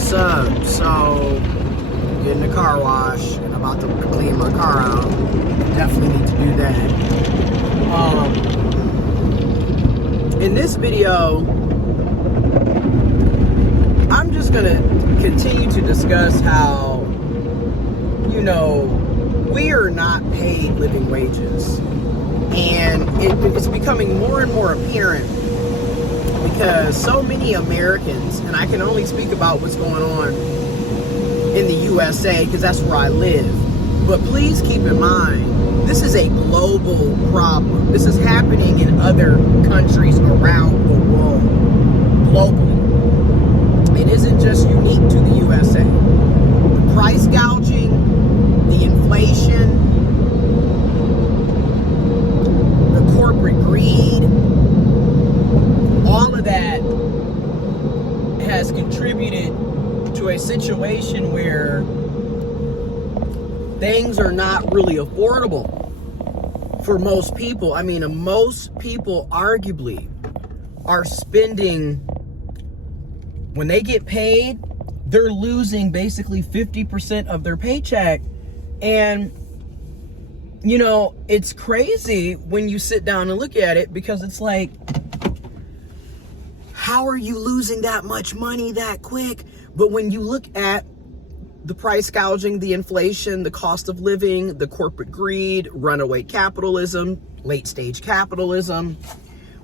What's up? So, getting the car wash and I'm about to clean my car out. Definitely need to do that. In this video, I'm just gonna continue to discuss how, we are not paid living wages. And it's becoming more and more apparent because so many Americans, and I can only speak about what's going on in the USA because that's where I live. But please keep in mind, this is a global problem. This is happening in other countries around the world, globally. It isn't just unique to the USA. The price gouging, the inflation, the corporate greed, all of that has contributed to a situation where things are not really affordable for most people. I mean, most people arguably are spending, when they get paid, they're losing basically 50% of their paycheck. And, it's crazy when you sit down and look at it because it's like, how are you losing that much money that quick? But when you look at the price gouging, the inflation, the cost of living, the corporate greed, runaway capitalism, late stage capitalism,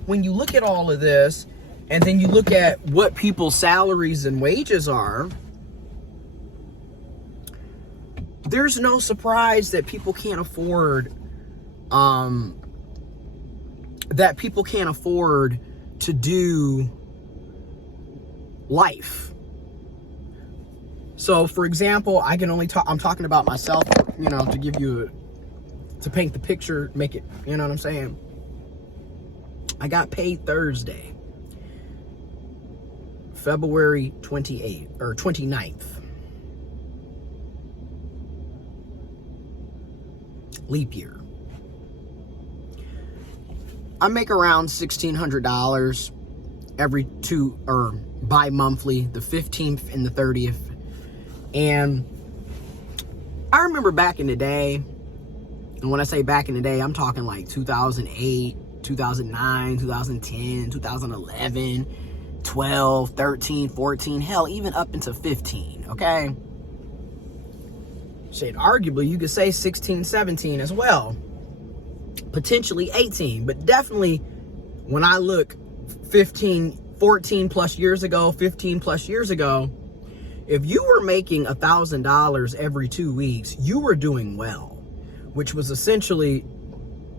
when you look at all of this, and then you look at what people's salaries and wages are, there's no surprise that people can't afford, to do life. So, for example, I'm talking about myself, to give you, to paint the picture, make it, you know what I'm saying? I got paid Thursday, February 28th, or 29th. Leap year. I make around $1,600 every bi-monthly, the 15th and the 30th. And I remember back in the day, and when I say back in the day, I'm talking like 2008, 2009, 2010, 2011, 12, 13, 14, hell, even up into 15, okay? Shit, arguably, you could say 16, 17 as well. Potentially 18, but definitely when I look 14 plus years ago, 15 plus years ago, if you were making $1,000 every 2 weeks, you were doing well, which was essentially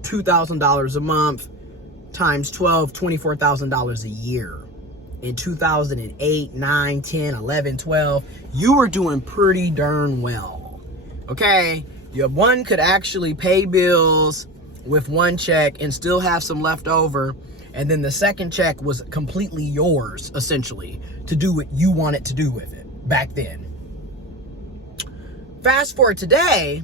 $2,000 a month times 12, $24,000 a year. In 2008, 9, 10, 11, 12, you were doing pretty darn well. Okay? One could actually pay bills with one check and still have some left over. And then the second check was completely yours, essentially, to do what you wanted to do with it back then. Fast forward today,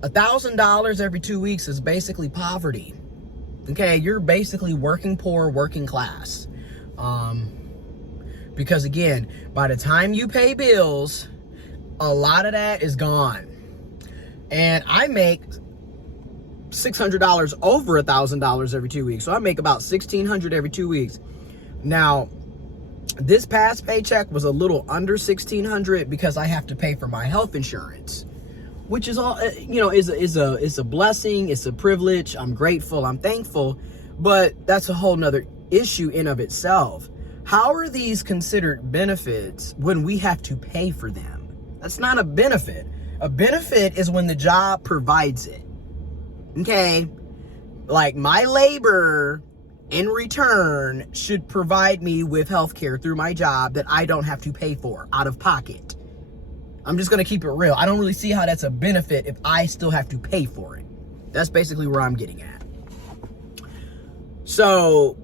$1,000 every 2 weeks is basically poverty. Okay, you're basically working poor, working class. Because again, by the time you pay bills, a lot of that is gone. And I make $600 over $1,000 every 2 weeks. So I make about $1,600 every 2 weeks. Now, this past paycheck was a little under $1,600 because I have to pay for my health insurance, which is all, is a blessing. It's a privilege. I'm grateful. I'm thankful, but that's a whole nother issue in of itself. How are these considered benefits when we have to pay for them? That's not a benefit. A benefit is when the job provides it. Okay, like my labor in return should provide me with health care through my job that I don't have to pay for out of pocket. I'm just going to keep it real. I don't really see how that's a benefit if I still have to pay for it. That's basically where I'm getting at. So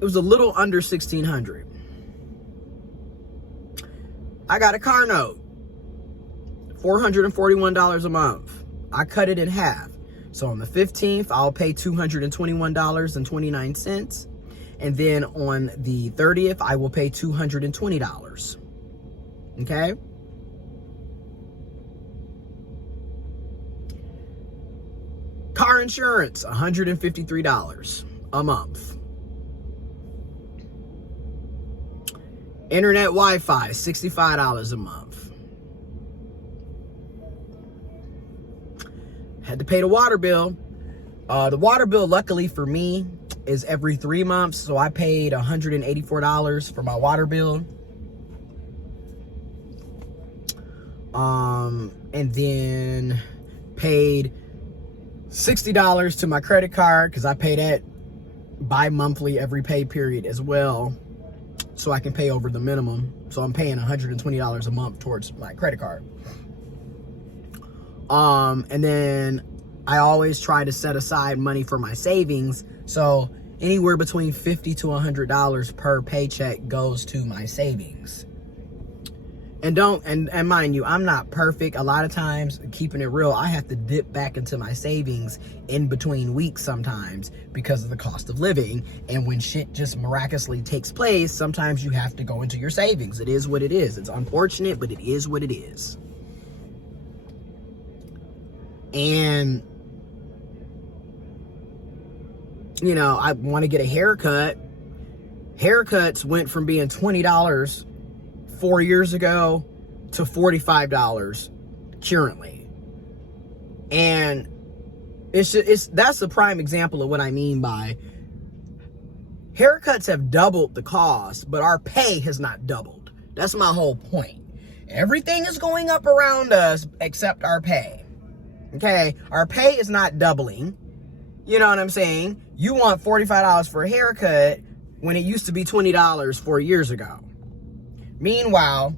it was a little under $1,600. I got a car note, $441 a month. I cut it in half. So on the 15th, I'll pay $221.29. And then on the 30th, I will pay $220. Okay? Car insurance, $153 a month. Internet Wi-Fi, $65 a month. Had to pay the water bill. The water bill, luckily for me, is every 3 months. So I paid $184 for my water bill. And then paid $60 to my credit card, because I pay that bi-monthly every pay period as well, so I can pay over the minimum. So I'm paying $120 a month towards my credit card. And then I always try to set aside money for my savings. So anywhere between $50 to $100 per paycheck goes to my savings. And mind you, I'm not perfect. A lot of times, keeping it real, I have to dip back into my savings in between weeks sometimes because of the cost of living. And when shit just miraculously takes place, sometimes you have to go into your savings. It is what it is. It's unfortunate, but it is what it is. And, you know, I want to get a haircut. Haircuts went from being $20 4 years ago to $45 currently. And that's a prime example of what I mean by haircuts have doubled the cost, but our pay has not doubled. That's my whole point. Everything is going up around us except our pay. Okay? Our pay is not doubling. You know what I'm saying? You want $45 for a haircut when it used to be $20 4 years ago. Meanwhile,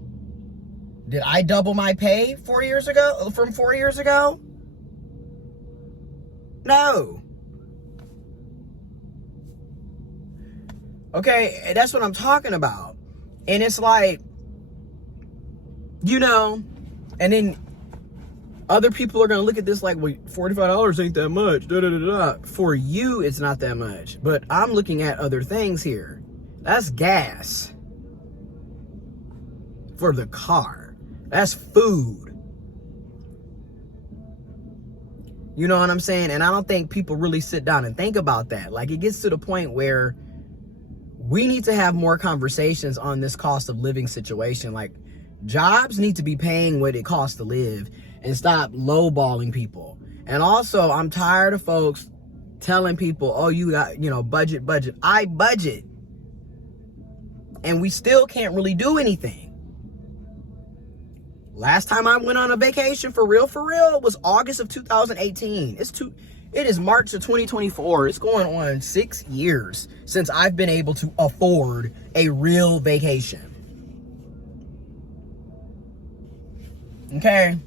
did I double my pay 4 years ago, from 4 years ago? No. Okay, that's what I'm talking about. And it's like, you know, and then other people are going to look at this like, well, $45 ain't that much. Da, da, da, da. For you, it's not that much. But I'm looking at other things here. That's gas for the car. That's food. You know what I'm saying? And I don't think people really sit down and think about that. Like, it gets to the point where we need to have more conversations on this cost of living situation. Like, jobs need to be paying what it costs to live and stop lowballing people. And also, I'm tired of folks telling people, oh, you got, you know, budget. I budget. And we still can't really do anything. Last time I went on a vacation for real, was August of 2018. It is March of 2024. It's going on 6 years since I've been able to afford a real vacation. Okay?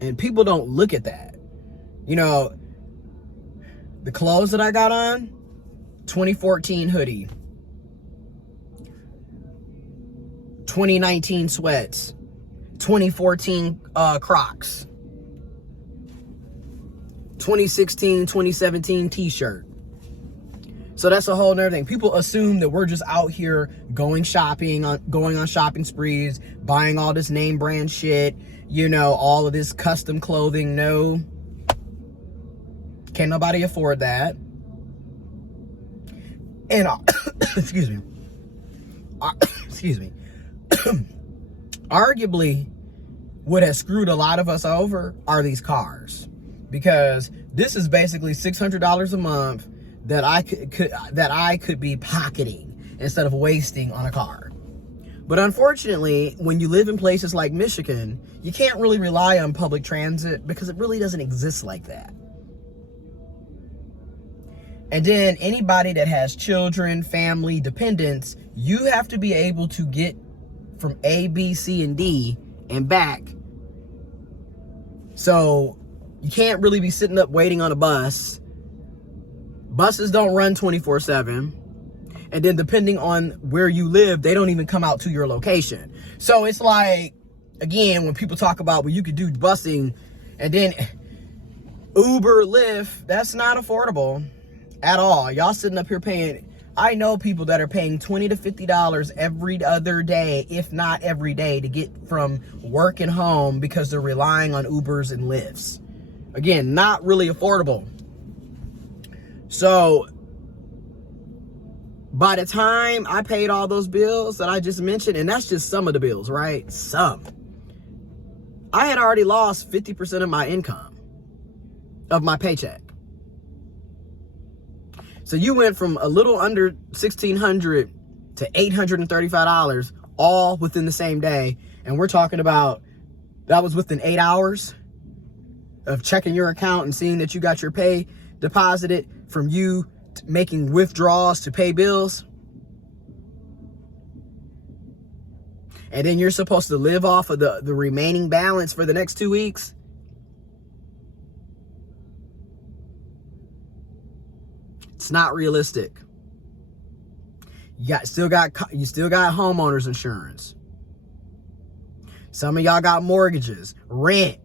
And people don't look at that. You know, the clothes that I got on, 2014 hoodie. 2019 sweats, 2014 Crocs, 2016, 2017 t-shirt. So that's a whole nother thing. People assume that we're just out here going on shopping sprees, buying all this name brand shit, you know, all of this custom clothing. No, can't nobody afford that. And excuse me. Arguably, what has screwed a lot of us over are these cars, because this is basically $600 a month that I could be pocketing instead of wasting on a car. But unfortunately, when you live in places like Michigan, you can't really rely on public transit because it really doesn't exist like that. And then anybody that has children, family, dependents, you have to be able to get from A, B, C, and D and back. So you can't really be sitting up waiting on a bus. Buses don't run 24/7. And then depending on where you live, they don't even come out to your location. So it's like, again, when people talk about, well, you could do busing and then Uber, Lyft, that's not affordable. at all. Y'all sitting up here paying. I know people that are paying $20 to $50 every other day, if not every day, to get from work and home because they're relying on Ubers and Lyfts. Again, not really affordable. So by the time I paid all those bills that I just mentioned, and that's just some of the bills, right? Some. I had already lost 50% of my income, of my paycheck. So you went from a little under $1,600 to $835 all within the same day. And we're talking about, that was within 8 hours of checking your account and seeing that you got your pay deposited from you making withdrawals to pay bills. And then you're supposed to live off of the remaining balance for the next 2 weeks. It's not realistic. You still got homeowners insurance. Some of y'all got mortgages, rent,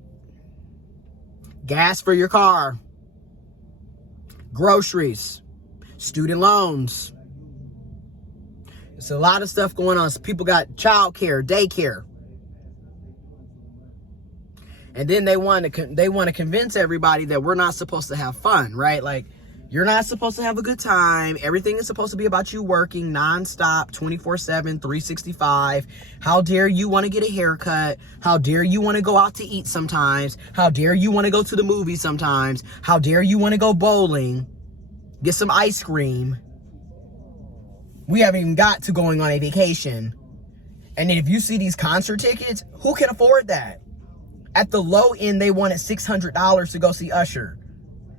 gas for your car, groceries, student loans. It's a lot of stuff going on. So people got childcare, daycare. And then they want to convince everybody that we're not supposed to have fun, right? Like, you're not supposed to have a good time. Everything is supposed to be about you working nonstop, 24/7, 365. How dare you want to get a haircut? How dare you want to go out to eat sometimes? How dare you want to go to the movies sometimes? How dare you want to go bowling? Get some ice cream. We haven't even got to going on a vacation. And then if you see these concert tickets, who can afford that? At the low end, they wanted $600 to go see Usher.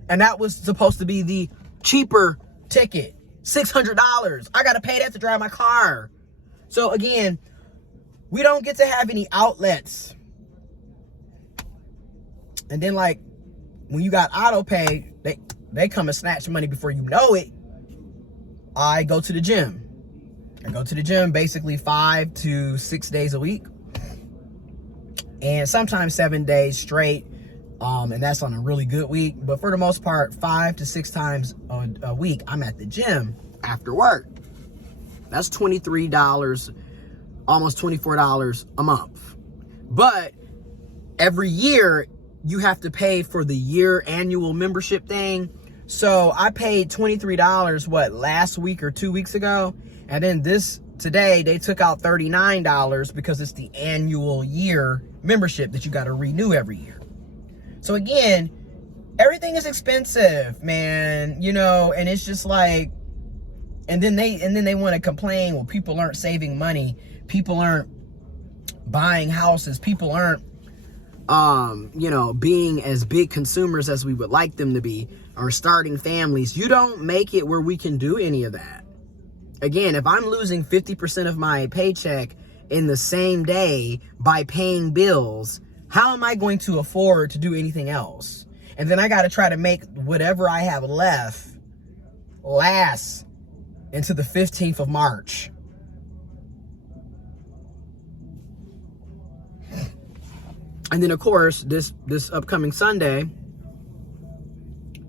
And that was supposed to be the cheaper ticket. $600. I got to pay that to drive my car. So again, we don't get to have any outlets. And then, like, when you got auto pay, they come and snatch money before you know it. I go to the gym. I go to the gym basically 5 to 6 days a week. And sometimes 7 days straight. And that's on a really good week. But for the most part, 5 to 6 times a week, I'm at the gym after work. That's $23, almost $24 a month. But every year, you have to pay for the year annual membership thing. So I paid $23, last week or 2 weeks ago. And then today, they took out $39 because it's the annual year membership that you got to renew every year. So again, everything is expensive, man, and it's just like, and then they want to complain, well, people aren't saving money. People aren't buying houses. People aren't, being as big consumers as we would like them to be, or starting families. You don't make it where we can do any of that. Again, if I'm losing 50% of my paycheck in the same day by paying bills, how am I going to afford to do anything else? And then I got to try to make whatever I have left last into the 15th of March. And then, of course, this upcoming Sunday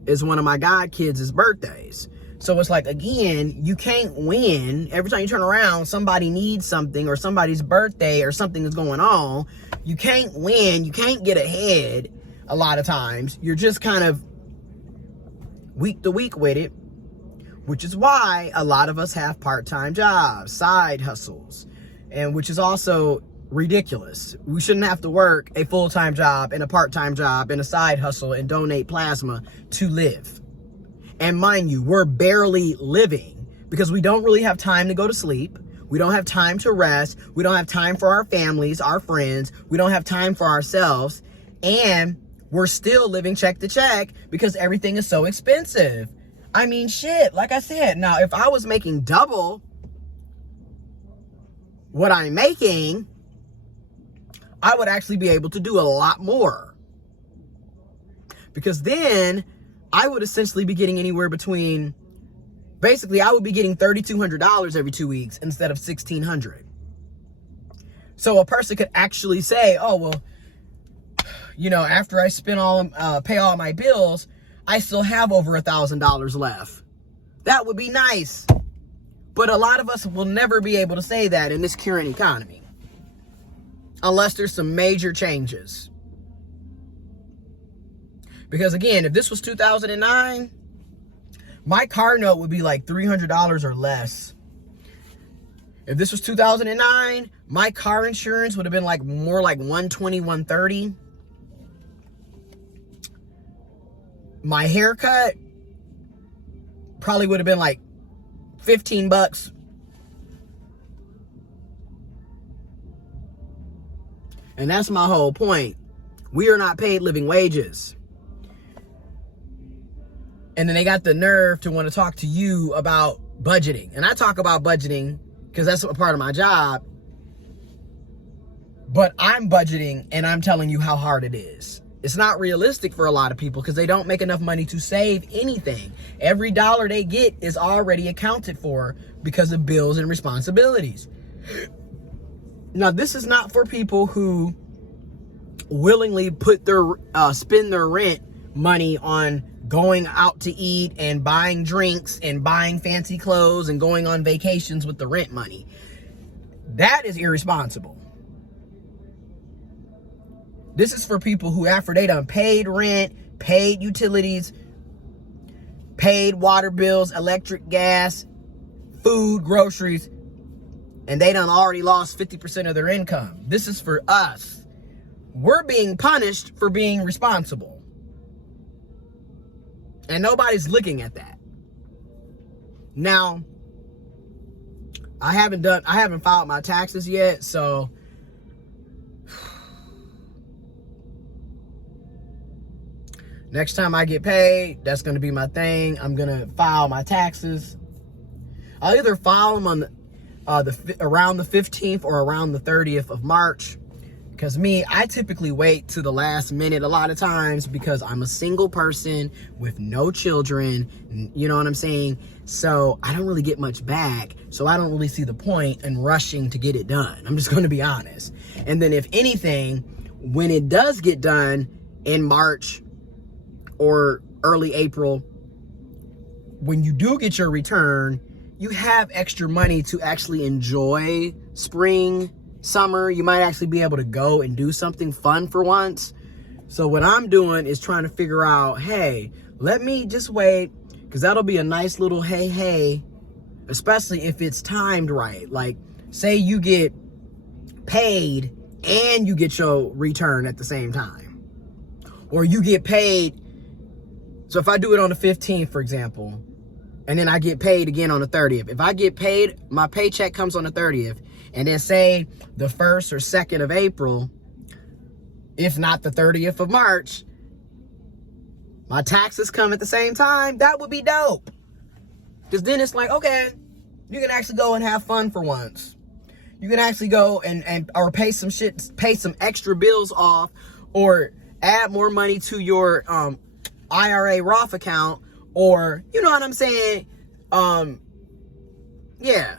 is one of my god kids' birthdays. So it's like, again, you can't win. Every time you turn around, somebody needs something, or somebody's birthday, or something is going on. You can't win. You can't get ahead a lot of times. You're just kind of week to week with it, which is why a lot of us have part-time jobs, side hustles, and which is also ridiculous. We shouldn't have to work a full-time job and a part-time job and a side hustle and donate plasma to live. And mind you, we're barely living because we don't really have time to go to sleep. We don't have time to rest. We don't have time for our families, our friends. We don't have time for ourselves. And we're still living check to check because everything is so expensive. I mean, shit, like I said, now if I was making double what I'm making, I would actually be able to do a lot more. Because then I would essentially be getting anywhere between, basically I would be getting $3,200 every 2 weeks instead of $1,600. So a person could actually say, oh, well, after I spend pay all my bills, I still have over $1,000 left That would be nice. But a lot of us will never be able to say that in this current economy. Unless there's some major changes. Because again, if this was 2009, my car note would be like $300 or less. If this was 2009, my car insurance would have been like more like $120, $130. My haircut probably would have been like $15. And that's my whole point. We are not paid living wages. And then they got the nerve to want to talk to you about budgeting. And I talk about budgeting because that's a part of my job. But I'm budgeting and I'm telling you how hard it is. It's not realistic for a lot of people because they don't make enough money to save anything. Every dollar they get is already accounted for because of bills and responsibilities. Now, this is not for people who willingly spend their rent money on going out to eat and buying drinks and buying fancy clothes and going on vacations with the rent money. That is irresponsible. This is for people who, after they done paid rent, paid utilities, paid water bills, electric, gas, food, groceries, and they done already lost 50% of their income. This is for us. We're being punished for being responsible. And nobody's looking at that. Now, I haven't filed my taxes yet, so next time I get paid, that's going to be my thing. I'm going to file my taxes. I'll either file them on around the 15th or around the 30th of March. Because I typically wait to the last minute a lot of times because I'm a single person with no children. You know what I'm saying? So I don't really get much back. So I don't really see the point in rushing to get it done. I'm just going to be honest. And then if anything, when it does get done in March or early April, when you do get your return, you have extra money to actually enjoy spring, summer. You might actually be able to go and do something fun for once. So what I'm doing is trying to figure out, hey, let me just wait, because that'll be a nice little hey, especially if it's timed right. Like, say you get paid and you get your return at the same time. Or you get paid. So if I do it on the 15th, for example, and then I get paid again on the 30th. If I get paid, my paycheck comes on the 30th. And then say the 1st or 2nd of April, if not the 30th of March, my taxes come at the same time, that would be dope. Because then it's like, okay, you can actually go and have fun for once. You can actually go or pay some extra bills off, or add more money to your IRA Roth account, or, you know what I'm saying? Yeah.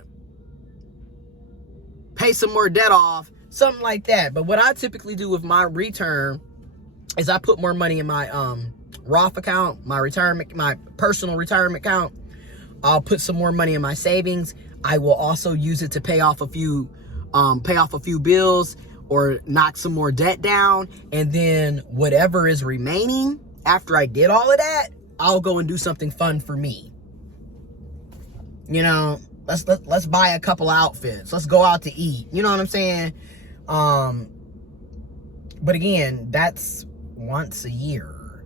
Pay some more debt off, something like that. But what I typically do with my return is I put more money in my Roth account, my personal retirement account. I'll put some more money in my savings. I will also use it to pay off a few bills or knock some more debt down. And then whatever is remaining after I did all of that, I'll go and do something fun for me. You know, let's buy a couple outfits. Let's go out to eat. You know what I'm saying? But again, that's once a year.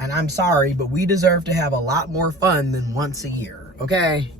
And I'm sorry, but we deserve to have a lot more fun than once a year. Okay?